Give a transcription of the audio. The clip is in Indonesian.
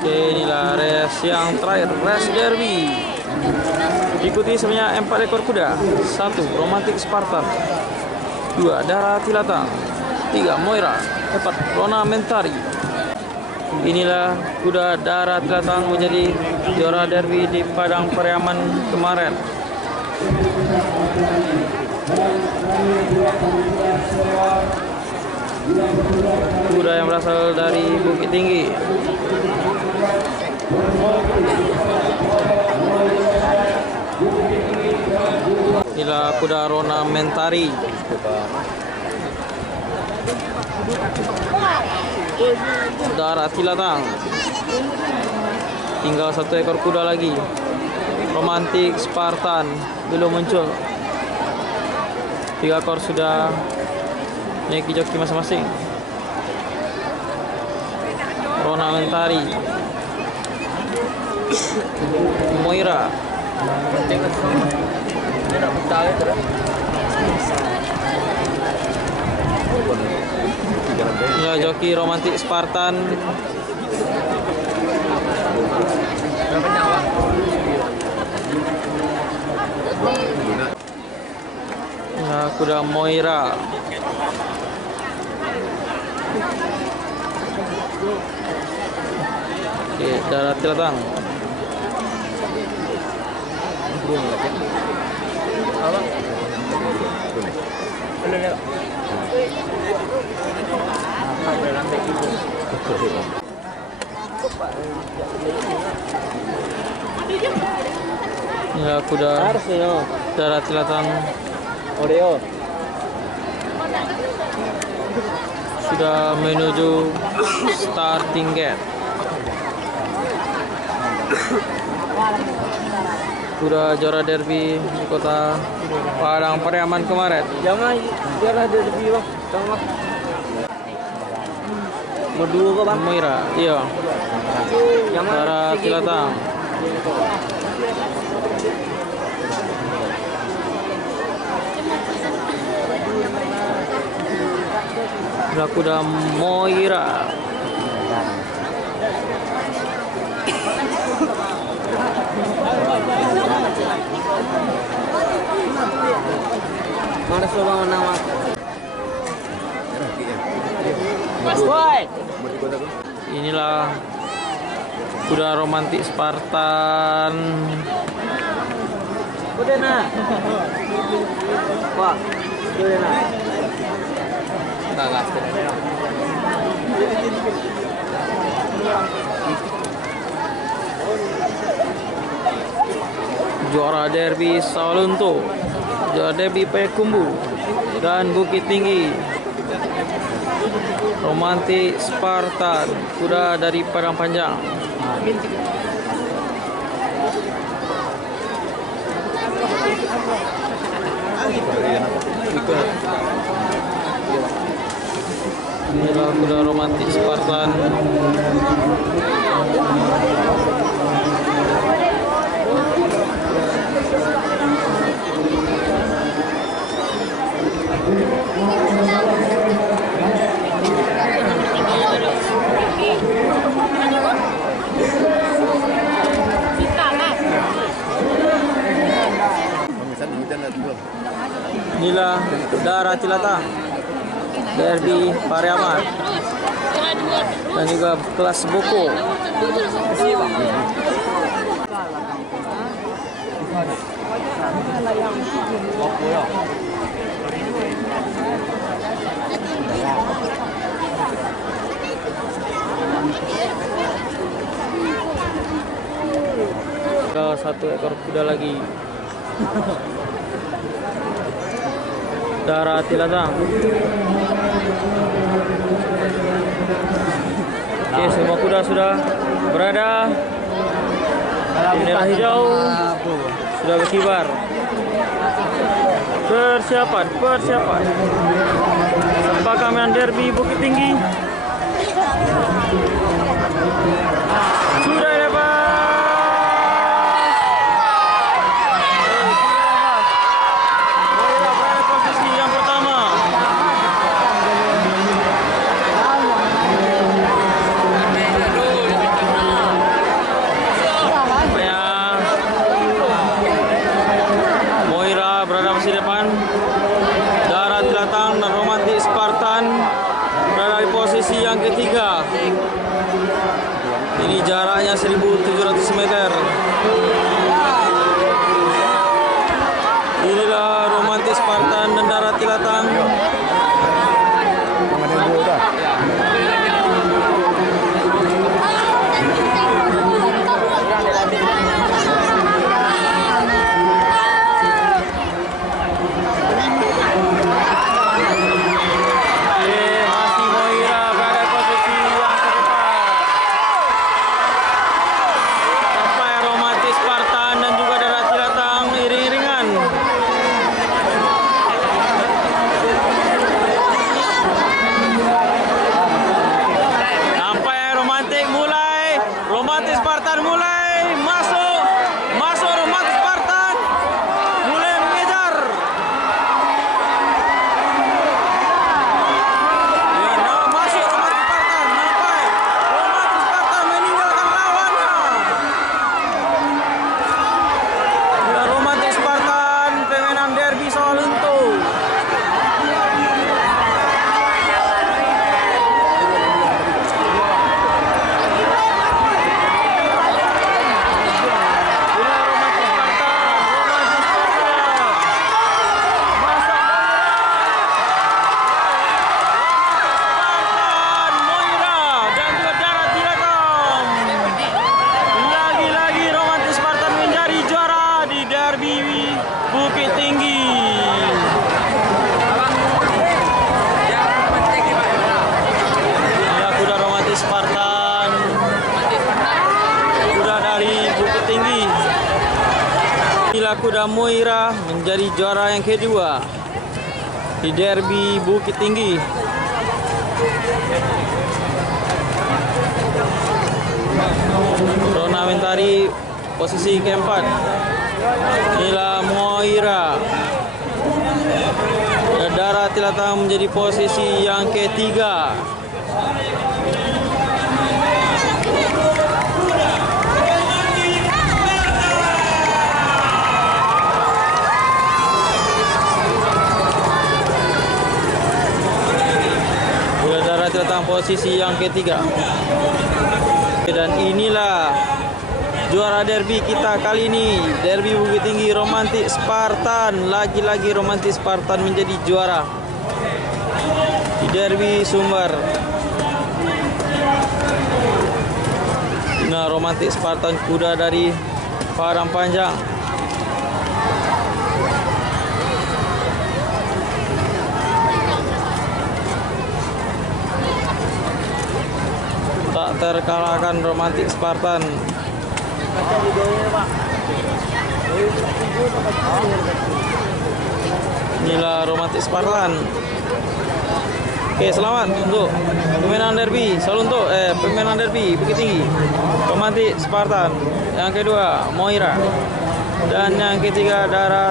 Oke, inilah race yang terakhir, race derby. Diikuti sebanyak 4 ekor kuda. 1. Romantic Spartan. 2. Dara Tilata. 3. Moira. 4. Rona Mentari. Inilah kuda Dara Tilata menjadi juara derby di Padang Pariaman kemarin. Kuda yang berasal dari Bukit Tinggi. Inilah kuda Rona Mentari. Dara Tilatang. Tinggal 1 ekor kuda lagi. Romantic Spartan belum muncul. 3 ekor sudah naiki joki masing-masing. Rona Mentari, Moira, ya joki Romantic Spartan. Ya, kuda Moira. Oke, Dara Tilatang. Ya, kuda Dara Tilatang. Oreo sudah menuju starting gate. Kuda juara derby di kota Padang Pariaman kemarin. Jangan juara derby bang, berdua kok bang. Moira, iya. Dara Tilatang. Kuda Moira. Mana coba nama? Inilah kuda Romantic Spartan. Udah nak. Wah, udah nak. Juara derby Sawalunto, juara derby Payakumbuh dan Bukit Tinggi. Romantic Spartan, kuda dari Padang Panjang. Inilah kuda Romantic Spartan. Inilah Dara Tilatang, derby Pariaman, dan juga kelas Boko. Tinggal 1 ekor kuda lagi. Dara Tilatang. Oke, semua kuda sudah berada. Bendera hijau sudah berkibar. Persiapan. Apakah main derby Bukit Tinggi? Sudah dapat. jaraknya 1.700 meter. Inilah romantis Spartan dan Darah Tilatang. Masih Moira berada posisi yang terdepan. Sampai romantis Spartan dan juga Darah Tilatang iring-iringan. Sampai romantis Spartan mulai masuk romantis Spartan mulai mengejar. Ya, masuk romantis Spartan, sampai romantis Spartan meninggalkan lawannya. Ya, romantis Spartan pemenang derby Sawalunto. Bukit Tinggi. Ya, kuda romantis Spartan. Kuda dari Bukit Tinggi. Inilah kuda Moira menjadi juara yang kedua di derby Bukit Tinggi. Rona Mentari posisi keempat. Inilah Moira. Darah Tilatang menjadi posisi yang ketiga. Darah Tilatang posisi yang ketiga. Dan inilah juara derby kita kali ini, derby Bukit Tinggi romantis Spartan. Lagi-lagi romantis Spartan menjadi juara di derby Sumber. Nah, romantis Spartan kuda dari Padang Panjang. Tak terkalahkan romantis Spartan. Inilah romantis Spartan. Oke, selamat untuk pemenang derby Sawalunto, pemenang derby Bukit Tinggi romantis Spartan. Yang kedua Moira dan yang ketiga Darah